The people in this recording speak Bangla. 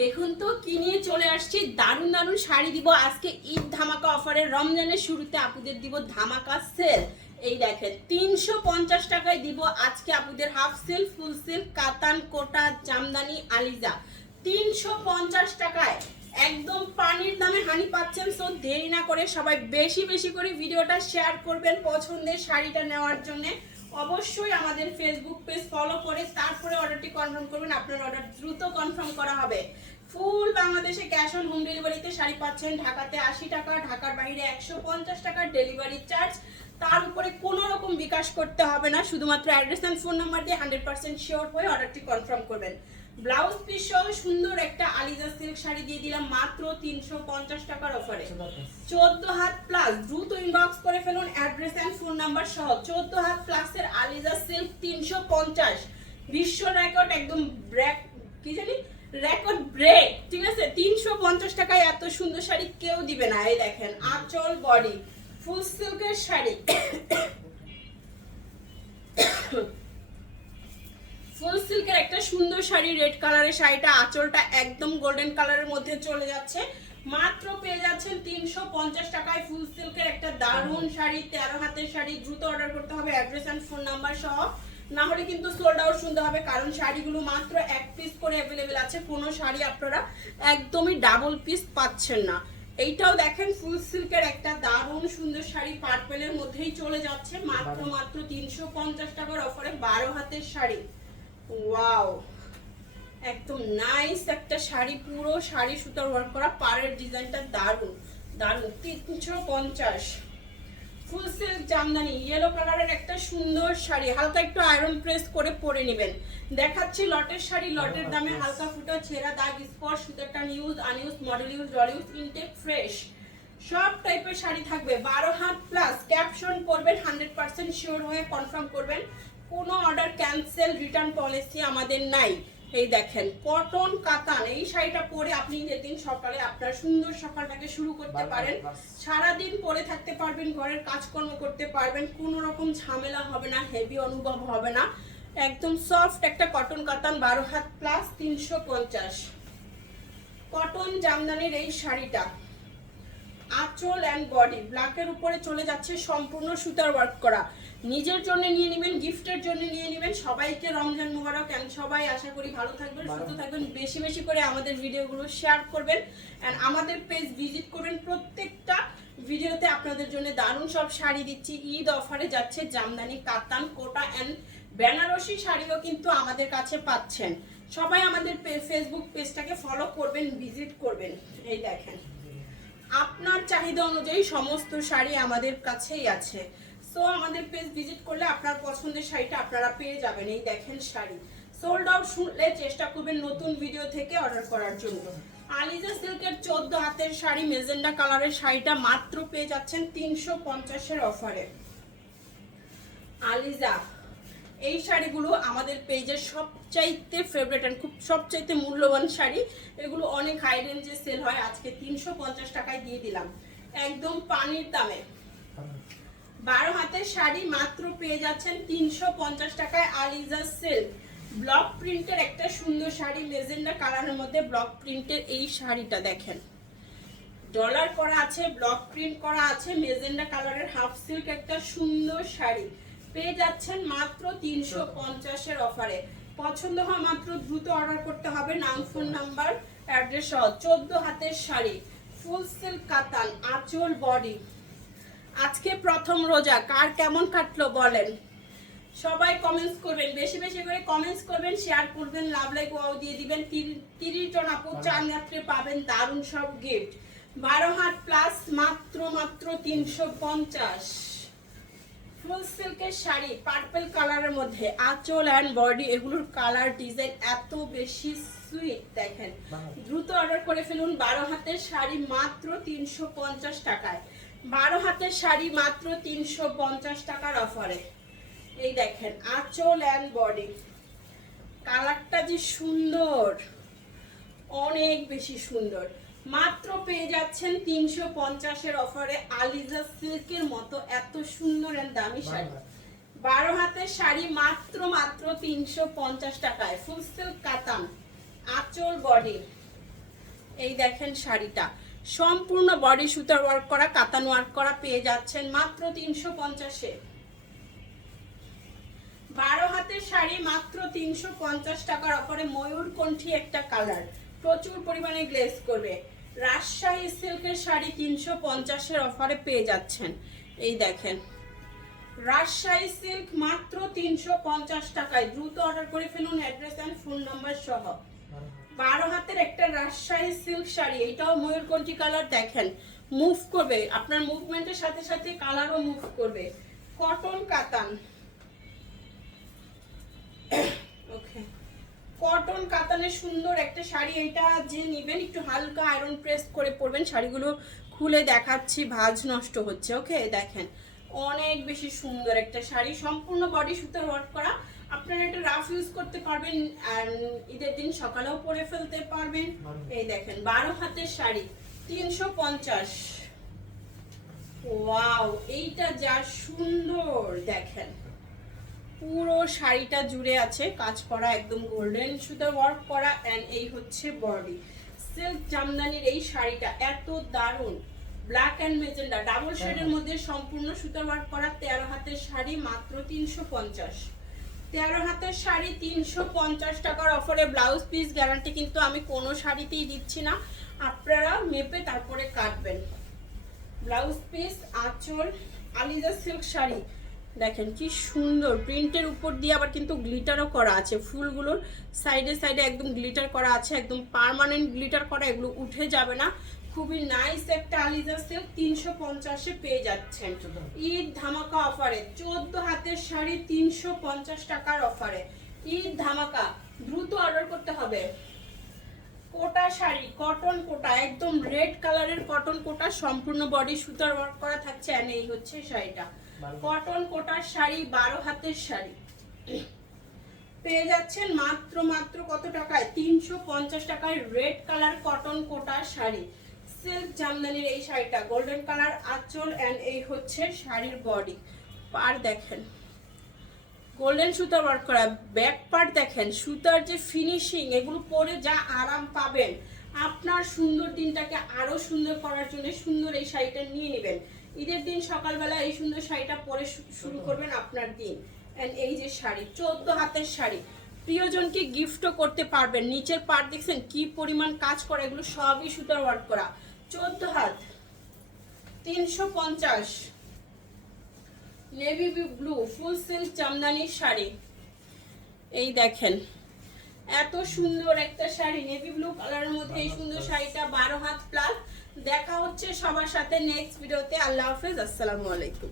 দেখুন তো কি নিয়ে চলে আসছি, দারুণ দারুণ শাড়ি দিব আজকে ঈদ ধামাকা অফারে। রমজানের শুরুতে আপুদের দিব ধামাকা সেল। এই দেখেন 350 টাকায় দিব আজকে আপুদের হাফ সিল্ক, ফুল সিল্ক, কাতান, কোটা, জামদানি, আলিজা 350 টাকায় একদম পানির দামে হানি পাচ্ছেন। সো দেরি না করে সবাই বেশি বেশি করে ভিডিওটা শেয়ার করবেন পছন্দের শাড়িটা নেওয়ার জন্য। অবশ্যই আমাদের ফেসবুক পেজ ফলো করে তারপরে অর্ডারটি কনফার্ম করবেন। আপনার অর্ডার দ্রুত কনফার্ম করা হবে। ফুল বাংলাদেশে ক্যাশ অন হোম ডেলিভারিতে শাড়ি পাচ্ছেন। ঢাকাতে 80 টাকা, ঢাকার বাইরে 150 টাকা ডেলিভারি চার্জ। তার উপরে কোনো রকম বিকাশ করতে হবে না, শুধুমাত্র অ্যাড্রেস এন্ড ফোন নাম্বার দিয়ে 100% শিওর হয়ে অর্ডারটি কনফার্ম করবেন। ব্লাউজ পিস সহ সুন্দর একটা আলিজা সিল্ক শাড়ি দিয়ে দিলাম মাত্র 350 টাকার অফারে। 14 হাত প্লাস, দ্রুত ইনবক্স করে ফেলুন অ্যাড্রেস এন্ড ফোন নাম্বার সহ। 14 হাত প্লাসের আলিজা সিল্ক 350, বিশ্ব রেকর্ড, একদম ব্রেক, কি জানি রেকর্ড ব্রেক, ঠিক আছে। 350 টাকায় এত সুন্দর শাড়ি কেউ দিবে না। এই দেখেন আঁচল, বডি, ফুল সিল্কের শাড়ি, ফুল সিল্কের একটা সুন্দর শাড়ি, রেড কালারের শাড়িটা, আঁচলটা একদম গোল্ডেন কালারের মধ্যে চলে যাচ্ছে। মাত্র পেয়ে যাচ্ছেন 350 টাকায় ফুল সিল্কের একটা দারুণ শাড়ি, 13 হাতের শাড়ি। দ্রুত অর্ডার করতে হবে অ্যাড্রেস এন্ড ফোন নাম্বার সহ, না হলে কিন্তু সোল্ড আউট শুনতে হবে, কারণ শাড়িগুলো মাত্র এক পিস করে অ্যাভেলেবেল আছে। কোনো শাড়ি আপনারা একদমই ডাবল পিস পাচ্ছেন না। এইটাও দেখেন ফুল সিল্কের একটা দারুণ সুন্দর শাড়ি, পার্পেলের মধ্যেই চলে যাচ্ছে মাত্র 350 টাকার অফারে। 12 হাতের শাড়ি, ওয়াও, একদম নাইস একটা শাড়ি, পুরো শাড়ি সুতার ওয়ার্ক করা, পাড়ের ডিজাইনটা দারুণ দারুণ। 350 ফুল সিল্ক জামদানি, ইয়েলো কালারের একটা সুন্দর শাড়ি, হালকা একটু আয়রন প্রেস করে পরে নেবেন। দেখাচ্ছি লটের শাড়ি, লটের দামে হালকা ফুটা, ছেঁড়া, দাগ, স্পট, সুতাটা নিউজ, আনইউজ, মডেল ইউজ, ডল ইউজ, ইনটেক, ফ্রেশ, সব টাইপের শাড়ি থাকবে। 12 হাত প্লাস, ক্যাপশন করবেন 100% শিওর হয়ে কনফার্ম করবেন। কোনো অর্ডার ক্যান্সেল, রিটার্ন পলিসি আমাদের নাই। এই দেখেন কটন কাতান, এই শাড়িটা পরে আপনি যেদিন সকালে আপনার সুন্দর সকালটাকে শুরু করতে পারেন, সারাদিন পরে থাকতে পারবেন, ঘরের কাজকর্ম করতে পারবেন, কোনো রকম ঝামেলা হবে না, হেভি অনুভব হবে না। একদম সফট একটা কটন কাতান, 12 হাত প্লাস, 350। কটন জামদানির এই শাড়িটা, আঁচল এন্ড বডি ব্ল্যাকের উপরে চলে যাচ্ছে, সম্পূর্ণ সুতার ওয়ার্ক করা। নিজের জন্য নিয়ে নেবেন, গিফটের জন্য নিয়ে নেবেন। সবাইকে রমজান মুবারক, এন্ড সবাই আশা করি ভালো থাকবেন, সুস্থ থাকবেন। বেশি বেশি করে আমাদের ভিডিওগুলো শেয়ার করবেন এন্ড আমাদের পেজ ভিজিট করবেন। প্রত্যেকটা ভিডিওতে আপনাদের জন্য দারুণ সব শাড়ি দিচ্ছি। ঈদ অফারে যাচ্ছে জামদানি, কাতান, কোটা এন্ড বেনারসি শাড়িও কিন্তু আমাদের কাছে পাচ্ছেন। সবাই আমাদের ফেসবুক পেজটাকে ফলো করবেন, ভিজিট করবেন। এই দেখেন আপনার চাহিদা অনুযায়ী সমস্ত শাড়ি আমাদের কাছেই আছে। সো আমাদের পেজ ভিজিট করলে আপনার পছন্দের শাড়িটা আপনারা পেয়ে যাবেন। এই দেখেন শাড়ি সোল্ড আউট শুনলে চেষ্টা করবেন নতুন ভিডিও থেকে অর্ডার করার জন্য। আলিজা সিল্কের 14 হাতের শাড়ি, মেজেন্ডা কালারের শাড়িটা মাত্র পেয়ে যাচ্ছেন 350-এর অফারে। আলিজা, এই শাড়িগুলো আমাদের পেজের সবচাইতে ফেভারিট এন্ড খুব সবচাইতে মূল্যবান শাড়ি। এগুলো অনেক হাই রেঞ্জে সেল হয়, আজকে 350 টাকায় দিয়ে দিলাম একদম পানির দামে। 12 হাতের শাড়ি মাত্র পেয়ে যাচ্ছেন 350 টাকায়। আলিজা সিল্ক ব্লক প্রিন্টের একটা সুন্দর শাড়ি, মেজেন্ডা কালারের মধ্যে ব্লক প্রিন্টের এই শাড়িটা দেখেন, ডলার করা আছে, ব্লক প্রিন্ট করা আছে, মেজেন্ডা কালারের হাফ সিল্ক একটা সুন্দর শাড়ি পেয়ে যাচ্ছেন মাত্র 350-এর অফারে। পছন্দ হয় মাত্র দ্রুত অর্ডার করতে হবে, নাম, ফোন নাম্বার, অ্যাড্রেস সহ। 14 হাতের শাড়ি, ফুল সিল্ক কাতান, আঁচল, বডি। আজকে প্রথম রোজা, কার কেমন কাটলো বলেন? সবাই কমেন্টস করবেন, বেশি বেশি করে কমেন্টস করবেন, শেয়ার করবেন, লাভ লাইক ওয়াও দিয়ে দিবেন। 30 জন আপু চার রাত্রে পাবেন দারুণ সব গিফট। 12 হাত প্লাস, মাত্র 350। ফুল সিল্কের শাড়ি, পার্পল কালারের মধ্যে, আঁচল এন্ড বডি, এগুলোর কালার ডিজাইন এত বেশি সুইট। দেখেন দ্রুত অর্ডার করে ফেলুন। 12 হাতের শাড়ি মাত্র 350 টাকায়। 12 হাতের শাড়ি মাত্র 350 টাকার অফারে। এই দেখেন আঁচল এন্ড বডি, কালারটা যে সুন্দর, অনেক বেশি সুন্দর। মাত্র পেয়ে যাচ্ছেন 350-এর অফারে আলিজা সিল্কের মতো এত সুন্দর এন্ড দামি শাড়ি। 12 হাতের শাড়ি মাত্র 350 টাকায়। ফুল সিল্ক কাতান, আঁচল, বডি, এই দেখেন শাড়িটা সম্পূর্ণ বডি সুতার ওয়ার্ক করা, কাতান ওয়ার্ক করা, পেয়ে যাচ্ছেন মাত্র 350-এ। 12 হাতের শাড়ি মাত্র 350 টাকার অফারে, ময়ূরকণ্ঠী একটা কালার, প্রচুর পরিমাণে গ্লেজ করবে। রাজশাহী সিল্কের শাড়ি 350-এর অফারে পেয়ে যাচ্ছেন। এই দেখেন রাজশাহী সিল্ক মাত্র 350 টাকায়। দ্রুত অর্ডার করে ফেলুন অ্যাড্রেস এন্ড ফোন নাম্বার সহ। 12 হাতের একটা রাজশাহী সিল্ক শাড়ি, এটাও ময়ূরকণ্ঠী কালার। দেখেন মুভ করবে, আপনার মুভমেন্টের সাথে সাথে কালারও মুভ করবে। কটন কাতান, ওকে, কটন কাতানের সুন্দর একটা শাড়ি। এটা যে নেবেন একটু হালকা আয়রন প্রেস করে পরবেন। শাড়িগুলো খুলে দেখাচ্ছি, ভাঁজ নষ্ট হচ্ছে। ওকে, দেখেন অনেক বেশি সুন্দর একটা শাড়ি, সম্পূর্ণ বডি সুতার ওয়ার্ক করা। আপনারা এটা রাফ ইউজ করতে পারবেন, আর ঈদের দিন সকালেও পরে ফেলতে পারবেন। এই দেখেন 12 হাতের শাড়ি 350। ওয়াও, এইটা যা সুন্দর, দেখেন পুরো শাড়িটা জুড়ে আছে কাজ করা, একদম গোল্ডেন সুতার ওয়ার্ক করা। এন্ড এই হচ্ছে বডি। সিল্ক জামদানির এই শাড়িটা এত দারুণ, ব্ল্যাক এন্ড মেজেন্ডা ডাবল শেডের মধ্যে সম্পূর্ণ সুতার ওয়ার্ক করা। 13 হাতের শাড়ি মাত্র 350। 13 হাতের শাড়ি 350 টাকার অফারে। ব্লাউজ পিস গ্যারান্টি কিন্তু আমি কোনো শাড়িতেই দিচ্ছি না, আপনারা মেপে তারপরে কাটবেন। ব্লাউজ পিস, আঁচল, আলিজা সিল্ক শাড়ি দেখেন কি সুন্দর, প্রিন্টের উপর দিয়ে আবার কিন্তু গ্লিটারও করা আছে। ফুলগুলোর সাইডে সাইডে একদম গ্লিটার করা আছে, একদম পার্মানেন্ট গ্লিটার করা, এগুলো উঠে যাবে না। খুবই নাইস একটা আলিজা সিল্ক 350-এ পেয়ে যাচ্ছেন ঈদ ধামাকা অফারে। 14 হাতের শাড়ি 350 টাকার অফারে, ঈদ ধামাকা, দ্রুত অর্ডার করতে হবে। কোটা শাড়ি, কটন কোটা, একদম রেড কালারের কটন কোটা, সম্পূর্ণ বডি সুতার ওয়ার্ক করা থাকছে। আর এই হচ্ছে শাড়িটা, কটন কোটার শাড়ি, 12 হাতের শাড়ি পেয়ে যাচ্ছেন মাত্র কত টাকায়? 350 টাকায়। রেড কালার কটন কোটার শাড়ি, সিল্ক জামদানির এই শাড়িটা, গোল্ডেন কালার আঁচল। এন্ড এই হচ্ছে শাড়ির বডি পার, দেখেন গোল্ডেন সুতার ওয়ার্ক করা। ব্যাক পার্ট দেখেন, সুতার যে ফিনিশিং, এগুলো পরে যা আরাম পাবেন। আপনার সুন্দর দিনটাকে আরো সুন্দর করার জন্য সুন্দর এই শাড়িটা নিয়ে নেবেন। ঈদের দিন সকালবেলা এই সুন্দর শাড়িটা পরে শুরু করবেন আপনার দিন। এন্ড এই যে শাড়ি, 14 হাতের শাড়ি, প্রিয়জনকে গিফটও করতে পারবেন। নিচের পার্ট দেখছেন কি পরিমাণ কাজ করা, এগুলো সবই সুতার ওয়ার্ক করা। 14 হাত 350। নেভি ব্লু ফুল সিল্ক জামদানির শাড়ি, এই দেখেন এত সুন্দর একটা শাড়ি, নেভি ব্লু কালারের মধ্যে এই সুন্দর শাড়িটা 12 হাত প্লাস। দেখা হচ্ছে সবার সাথে নেক্সট ভিডিওতে। আল্লাহ হাফেজ, আসসালামু আলাইকুম।